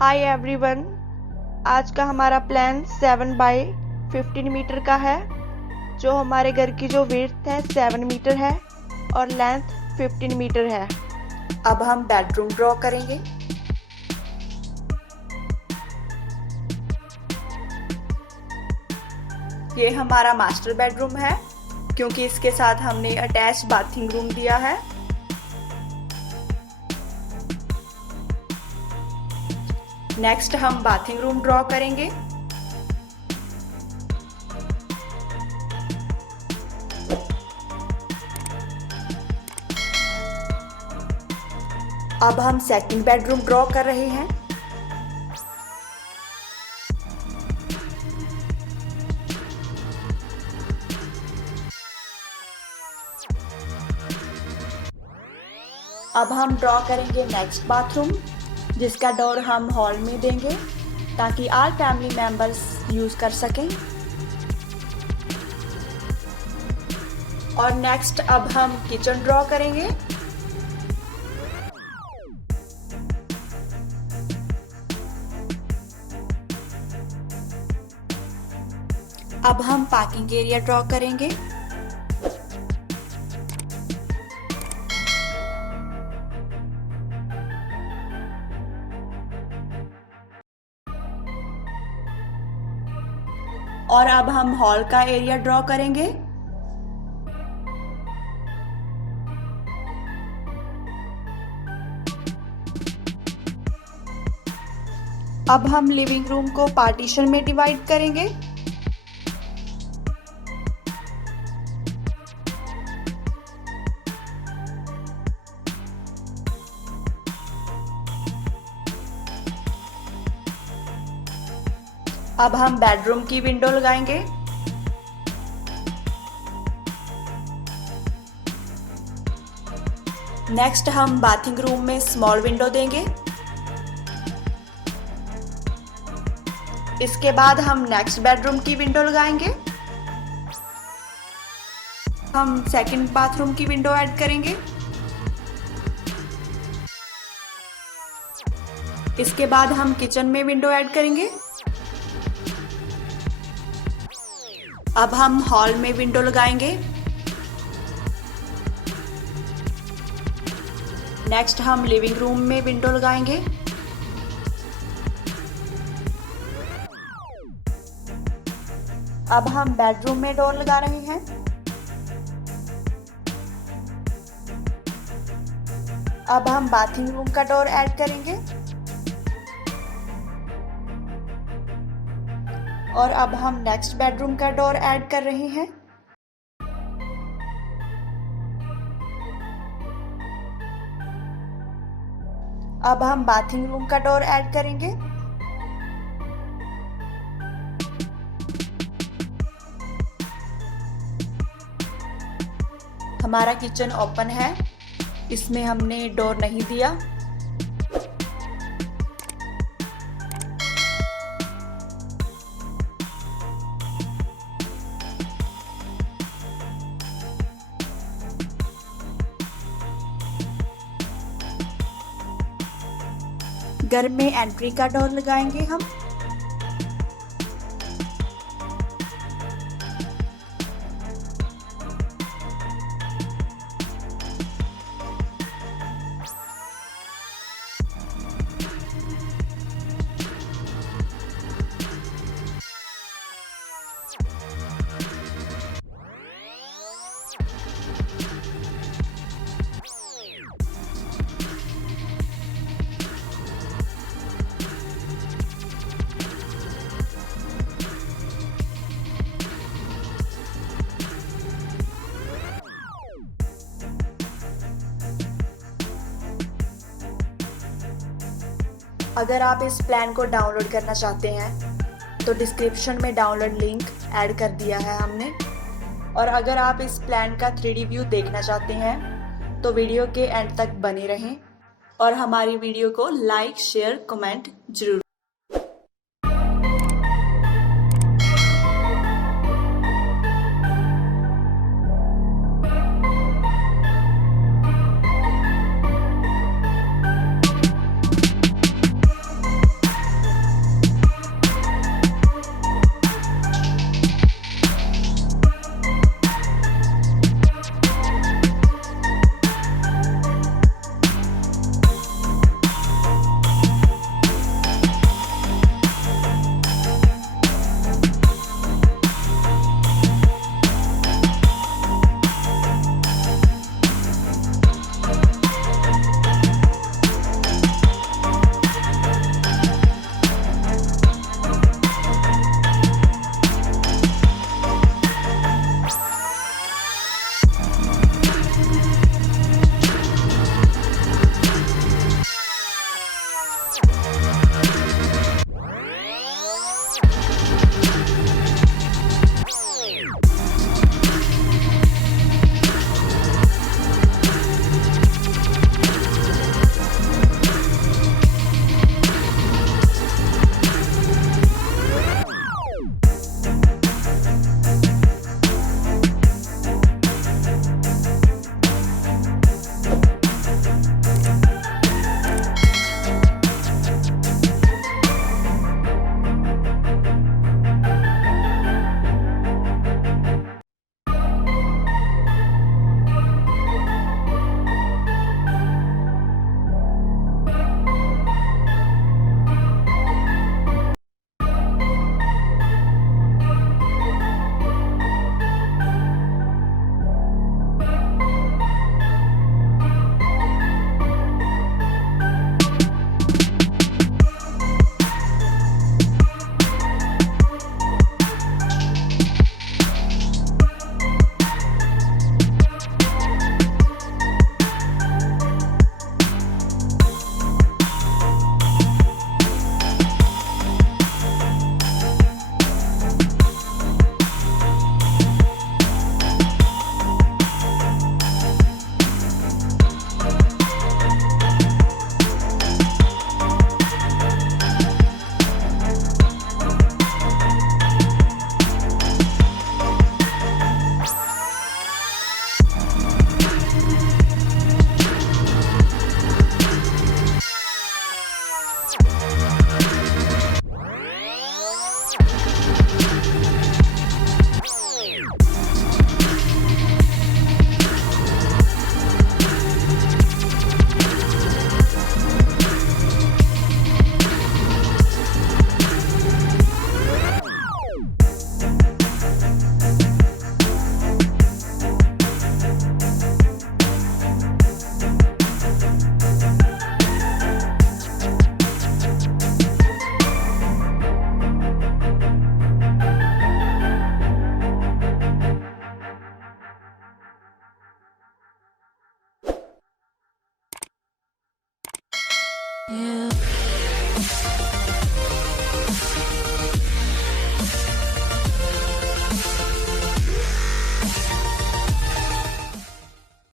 Hi everyone, आज का हमारा प्लान 7x15 मीटर का है। जो हमारे घर की जो विड्थ है 7 मीटर है और लेंथ 15 मीटर है। अब हम बेडरूम ड्रॉ करेंगे। ये हमारा मास्टर बेडरूम है क्योंकि इसके साथ हमने अटैच बाथिंग रूम दिया है। नेक्स्ट हम बाथिंग रूम ड्रॉ करेंगे। अब हम सेकंड बेडरूम ड्रॉ कर रहे हैं। अब हम ड्रॉ करेंगे नेक्स्ट बाथरूम, जिसका डोर हम हॉल में देंगे ताकि ऑल फैमिली मेंबर्स यूज कर सकें। और नेक्स्ट अब हम किचन ड्रॉ करेंगे। अब हम पार्किंग एरिया ड्रॉ करेंगे। और अब हम हॉल का एरिया ड्रॉ करेंगे। अब हम लिविंग रूम को पार्टीशन में डिवाइड करेंगे। अब हम बेडरूम की विंडो लगाएंगे। नेक्स्ट हम बाथिंग रूम में स्मॉल विंडो देंगे। इसके बाद हम नेक्स्ट बेडरूम की विंडो लगाएंगे। हम सेकंड बाथरूम की विंडो ऐड करेंगे। इसके बाद हम किचन में विंडो ऐड करेंगे। अब हम हॉल में विंडो लगाएंगे। नेक्स्ट हम लिविंग रूम में विंडो लगाएंगे। अब हम बेडरूम में डोर लगा रहे हैं। अब हम बाथिंग रूम का डोर ऐड करेंगे। और अब हम नेक्स्ट बेडरूम का डोर ऐड कर रहे हैं। अब हम बाथिंग रूम का डोर ऐड करेंगे। हमारा किचन ओपन है, इसमें हमने डोर नहीं दिया। घर में एंट्री का डोर लगाएंगे हम। अगर आप इस प्लान को डाउनलोड करना चाहते हैं तो डिस्क्रिप्शन में डाउनलोड लिंक ऐड कर दिया है हमने। और अगर आप इस प्लान का 3D व्यू देखना चाहते हैं तो वीडियो के एंड तक बने रहें और हमारी वीडियो को लाइक, शेयर, कमेंट जरूर।